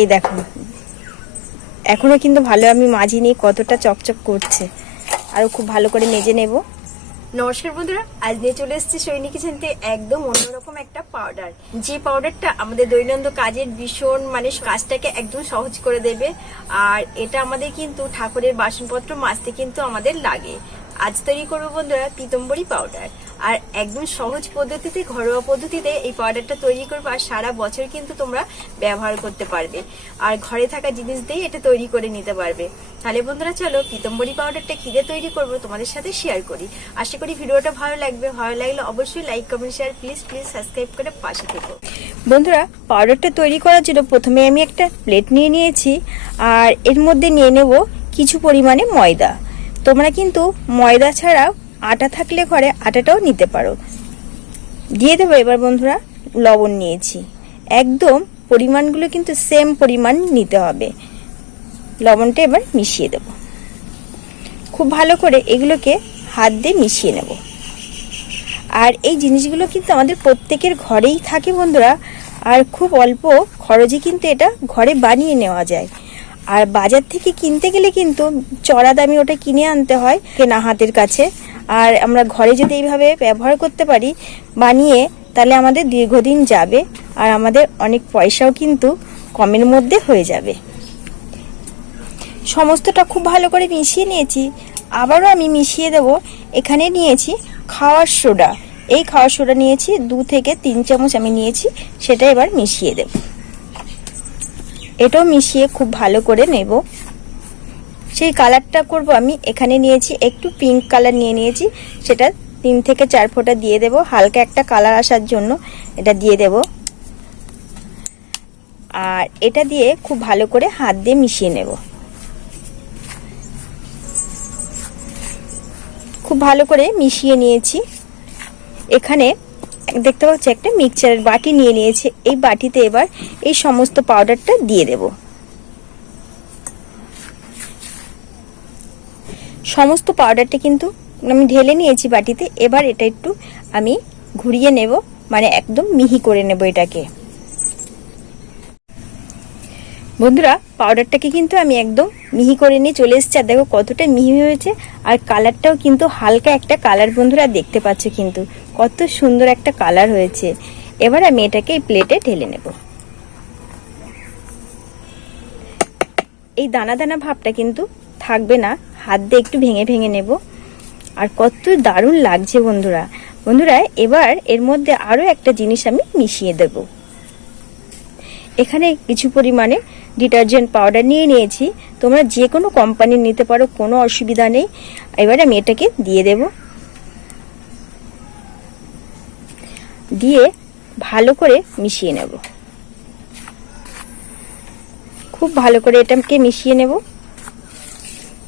এই দেখো এখনো কিন্তু ভালো আমি মাজিনি, কতটা চকচক করছে। আর খুব ভালো করে মেজে নেব। নমস্কার বন্ধুরা, আজ নিয়ে চলে এসেছি সৈনী কিচেন থেকে একদম অন্যরকম একটা পাউডার, যে পাউডারটা আমাদের দৈনন্দিন কাজের ভীষণ কাজটাকে একদম সহজ করে দেবে। আর এটা আমাদের কিন্তু ঠাকুরের বাসনপত্র মাজতে কিন্তু আমাদের লাগে। আজ তৈরি করবো বন্ধুরা পিতম্বরী পাউডার। আর একদম সহজ পদ্ধতিতে, ঘরোয়া পদ্ধতিতে এই পাউডারটা তৈরি করবো। আর সারা বছর কিন্তু তোমরা ব্যবহার করতে পারবে। আর ঘরে থাকা জিনিস দিয়ে এটা তৈরি করে নিতে পারবে। তাহলে বন্ধুরা চলো পিতম্বরী পাউডারটা কি দিয়ে তৈরি করবো তোমাদের সাথে শেয়ার করি। আশা করি ভিডিওটা ভালো লাগবে। ভালো লাগলে অবশ্যই like, comment, share please subscribe করে পাশে থেকো। বন্ধুরা পাউডারটা তৈরি করার জন্য প্রথমে আমি একটা প্লেট নিয়ে নিয়েছি। আর এর মধ্যে নিয়ে নেব কিছু পরিমাণে ময়দা। তোমরা কিন্তু ময়দা ছাড়া আটা থাকলে ঘরে আটাটাও নিতে পারো। দিয়ে দেবো এবার বন্ধুরা লবণ নিয়েছি। একদম পরিমাণগুলো কিন্তু সেম পরিমাণ নিতে হবে। লবণটা এবার মিশিয়ে দেব। খুব ভালো করে এগুলোকে হাত দিয়ে মিশিয়ে নেব। আর এই জিনিসগুলো কিন্তু আমাদের প্রত্যেকের ঘরেই থাকে বন্ধুরা। আর খুব অল্প খরচে কিন্তু এটা ঘরে বানিয়ে নেওয়া যায়। আর বাজার থেকে কিনতে গেলে কিন্তু চড়া দামে ওটা কিনে আনতে হয় কেনা হাতের কাছে। আর আমরা ঘরে যদি এইভাবে ব্যবহার করতে পারি বানিয়ে, তাহলে আমাদের দীর্ঘদিন যাবে। আর আমাদের অনেক পয়সাও কিন্তু কমের মধ্যে হয়ে যাবে। সমস্তটা খুব ভালো করে মিশিয়ে নিয়েছি। আবারও আমি মিশিয়ে দেব। এখানে নিয়েছি খাওয়ার সোডা। এই খাওয়ার সোডা নিয়েছি 2 থেকে 3 চামচ আমি নিয়েছি। সেটা এবার মিশিয়ে দেব। এটাও মিশিয়ে খুব ভালো করে নেব। সেই কালারটা করব আমি। এখানে নিয়েছি একটু পিঙ্ক কালার নিয়েছি। সেটা 3 থেকে 4 ফোঁটা দিয়ে দেব। হালকা একটা কালার আসার জন্য এটা দিয়ে দেব। আর এটা দিয়ে খুব ভালো করে হাত দিয়ে মিশিয়ে নেব। খুব ভালো করে মিশিয়ে নিয়েছি। এখানে দেখতে পাচ্ছি একটা মিক্সচারের বাটি নিয়ে নিয়েছি। এই বাটিতে এবার এই সমস্ত পাউডারটা দিয়ে দেব। সমস্ত পাউডারটা কিন্তু আমি ঢেলে নিয়েছি বাটিতে। এবার এটা একটু আমি ঘুরিয়ে নেব, মানে একদম মিহি করে নেব এটাকে। বন্ধুরা পাউডারটাকে কিন্তু আমি একদম মিহি করে নিয়ে চলে এসেছি। আর দেখো কতটা মিহি হয়েছে। আর কালারটাও কিন্তু হালকা একটা কালার বন্ধুরা, দেখতে পাচ্ছ কিন্তু কত সুন্দর একটা কালার হয়েছে। এবার আমি এটাকে এই প্লেটে ঢেলে নেব। এই দানা দানা ভাবটা কিন্তু থাকবে না, হাত দিয়ে একটু ভেঙে ভেঙে নেব। আর কত দারুণ লাগছে বন্ধুরা। বন্ধুরা এবার এর মধ্যে আরো একটা জিনিস আমি মিশিয়ে দেব। এখানে কিছু পরিমাণে ডিটারজেন্ট পাউডার নিয়ে নিয়েছি। তোমরা যে কোনো কোম্পানির নিতে পারো, কোনো অসুবিধা নেই। এবার আমি এটাকে দিয়ে দেব। দিয়ে ভালো করে মিশিয়ে নেব। খুব ভালো করে এটাকে মিশিয়ে নেব।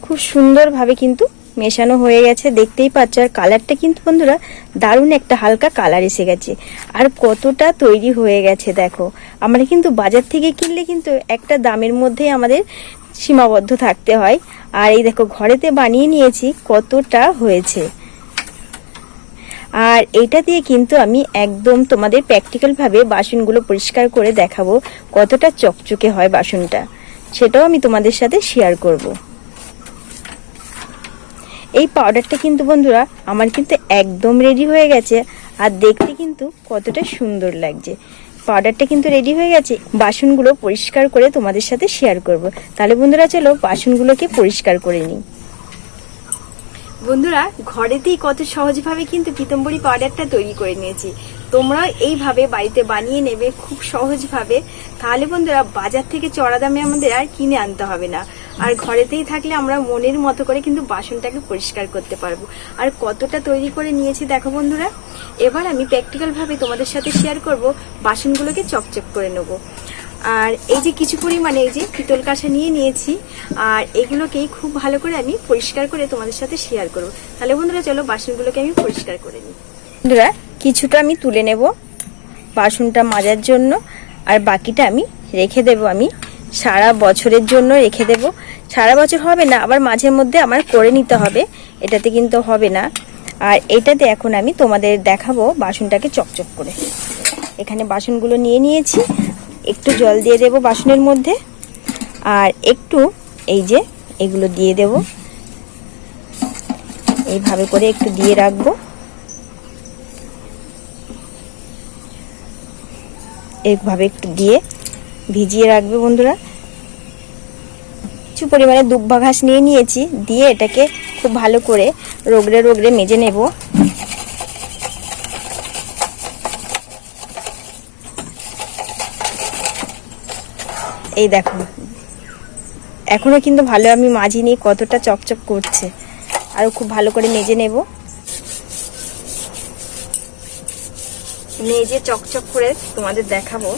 খুব সুন্দরভাবে কিন্তু মেশানো হয়ে গেছে, দেখতেই পাচ্ছ। আর কালারটা কিন্তু বন্ধুরা দারুণ একটা হালকা কালার এসে গেছে। আর কতটা তৈরি হয়ে গেছে দেখো। আমরা কিন্তু বাজার থেকে কিনলে কিন্তু একটা দামের মধ্যেই আমাদের সীমাবদ্ধ থাকতে হয়। আর এই দেখো ঘরেতে বানিয়ে নিয়েছি, কতটা হয়েছে। আর এইটা দিয়ে কিন্তু আমি একদম তোমাদের প্র্যাকটিক্যাল ভাবে বাসনগুলো পরিষ্কার করে দেখাবো কতটা চকচকে হয় বাসনটা। সেটাও আমি তোমাদের সাথে শেয়ার করব। এই পাউডারটা কিন্তু বন্ধুরা আমার কিন্তু একদম রেডি হয়ে গেছে। আর দেখতে কিন্তু কতটা সুন্দর লাগছে। পাউডারটা কিন্তু রেডি হয়ে গেছে। বাসনগুলো পরিষ্কার করে তোমাদের সাথে শেয়ার করব। তাহলে বন্ধুরা চলো বাসনগুলোকে পরিষ্কার করে নিই। বন্ধুরা ঘরেতেই কত সহজভাবে কিন্তু পিতম্বরী পাউডারটা তৈরি করে নিয়েছি। তোমরা এইভাবে বাড়িতে বানিয়ে নেবে খুব সহজভাবে। তাহলে বন্ধুরা বাজার থেকে চড়া দামে আমাদের আর কিনে আনতে হবে না। আর ঘরেতেই থাকলে আমরা মনের মতো করে কিন্তু বাসনটাকে পরিষ্কার করতে পারবো। আর কতটা তৈরি করে নিয়েছি দেখো বন্ধুরা। এবার আমি প্র্যাকটিক্যাল ভাবে তোমাদের সাথে শেয়ার করব বাসনগুলোকে চকচক করে নেব। আর এই যে কিছু পরিমাণে এই যে পিতল কাঁসা নিয়ে নিয়েছি। আর এগুলোকেই খুব ভালো করে আমি পরিষ্কার করে তোমাদের সাথে শেয়ার করব। তাহলে বন্ধুরা চলো বাসনগুলোকে আমি পরিষ্কার করে নিই। বন্ধুরা কিছুটা আমি তুলে নেব বাসনটা মাজার জন্য। আর বাকিটা আমি রেখে দেব। আমি সারা বছরের জন্য রেখে দেব। সারা বছর হবে না, আবার মাঝে মধ্যে আমার করে নিতে হবে, এটাতে কিন্তু হবে না। আর এটাতে এখন আমি তোমাদের দেখাবো বাসনটাকে চকচক করে। এখানে বাসনগুলো নিয়ে নিয়েছি। একটু জল দিয়ে দেব বাসনের মধ্যে, আর একটু এই যে এগুলো দিয়ে দেব। এইভাবে করে একটু দিয়ে রাখবো। এইভাবে একটু দিয়ে ভিজিয়ে রাখবে বন্ধুরা। কিছু পরিমাণে দুব্বা ঘাস নিয়ে নিয়েছি, দিয়ে এটাকে খুব ভালো করে রগড়ে রগড়ে মেজে নেব। এই দেখো, এখনো কিন্তু ভালো আমি মাজিনি, কতটা চকচক করছে। আরো খুব ভালো করে মেজে নেব, মেজে চকচক করে তোমাদের দেখাবো।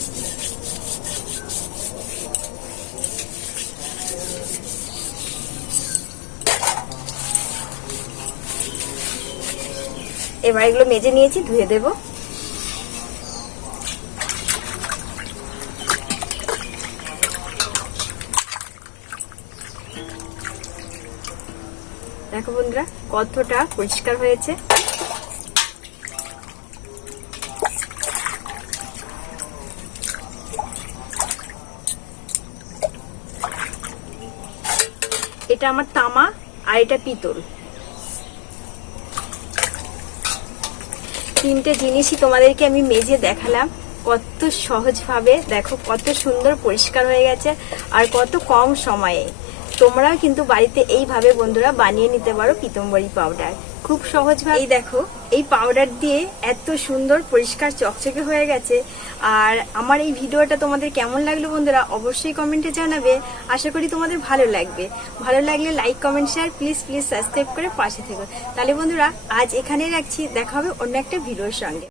এবার এগুলো মেজে নিয়েছি, ধুয়ে দেব। দেখো বন্ধুরা কতটা পরিষ্কার হয়েছে। এটা আমার তামা আর এটা পিতল, তিনটে জিনিসই তোমাদেরকে আমি মেজে দেখালাম কত সহজভাবে। দেখো কত সুন্দর পরিষ্কার হয়ে গেছে আর কত কম সময়ে। তোমরাও কিন্তু বাড়িতে এইভাবে বন্ধুরা বানিয়ে নিতে পারো পিতম্বরী পাউডার, খুব সহজভাবে। এই দেখো এই পাউডার দিয়ে এত সুন্দর পরিষ্কার চকচকে হয়ে গেছে। আর আমার এই ভিডিওটা তোমাদের কেমন লাগলো বন্ধুরা অবশ্যই কমেন্টে জানাবে। আশা করি তোমাদের ভালো লাগবে। ভালো লাগলে like comment share please subscribe করে পাশে থেকো। তাহলে বন্ধুরা আজ এখানেই রাখছি, দেখা হবে অন্য একটা ভিডিওর সঙ্গে।